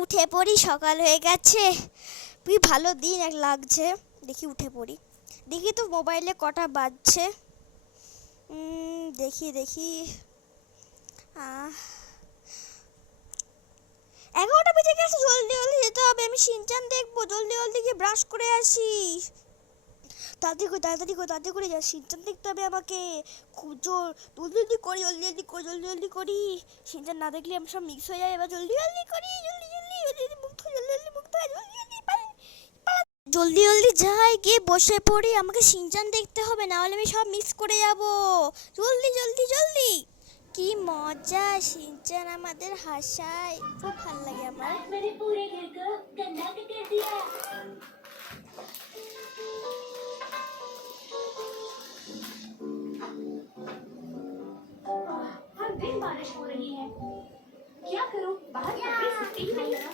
উঠে পড়ি, সকাল হয়ে গেছে। কি ভালো দিন এক লাগছে। দেখি উঠে পড়ি, দেখি তো মোবাইলে কটা বাজছে। দেখি দেখি 11টা বেজে গেছে। জলদি জলদি যেতে হবে, আমি সিনচান দেখবো। জলদি জলদি গিয়ে ব্রাশ করে আসি। তাড়াতাড়ি করে যা, সিনচান দেখতে হবে আমাকে। খুব জোর, জলদি জলদি করি, জলদি জলদি করি, জলদি জলদি করি। সিনচান না দেখলে আমি সব মিক্স হয়ে যায়। এবার জলদি জলদি করি, জলদি জলদি জলদি জলদি মুক্ত হয়, জলদি জলদি মুক্ত হয়, জলদি জলদি জলদি জলদি যাই, গিয়ে বসে পড়ি। আমাকে সিনচান দেখতে হবে, না হলে আমি সব মিক্স করে যাব। জলদি জলদি জলদি। কি মজা, সিনচান আমাদের হাসায়, খুব ভালো লাগে আমার। हर दिन बारिश हो रही है, क्या करूं? बाहर कपड़े सूखते ही नहीं है ना।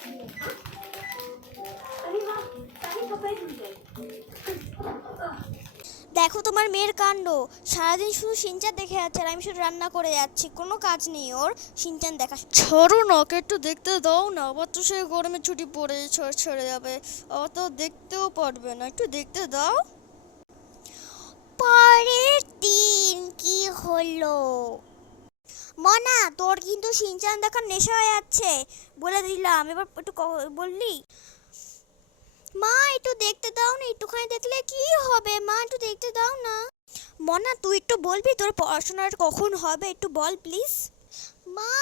अरे वाह, सारे कपड़े धुल गए। দেখো তোমার মেয়ের কাণ্ড, সারাদিন শুধু সিনচান দেখে যাচ্ছে, আর আমি শুধু রান্না করে যাচ্ছি। কোনো কাজ নেই ওর, সিনচান দেখা। ছাড়ো না, ওকে একটু দেখতে দাও না। আবার তো সেই গরমে ছুটি পড়ে ছেড়ে যাবে, আবার তো দেখতেও পারবে না। একটু দেখতে দাও। পরের দিন কি হলো? মনা, তোর কিন্তু সিনচান দেখার নেশা হয়ে যাচ্ছে, বলে দিলাম। এবার একটু বললি। মা একটু দেখতে দাও না, একটুখানি দেখলে কি হবে? মা একটু দেখতে দাও না। মনা, তুই একটু বলবি তোর পড়াশোনার কখন হবে? একটু বল প্লিজ। মা,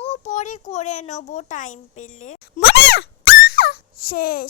ও পরে করে নেবো টাইম পেলে। মনা, শেষ।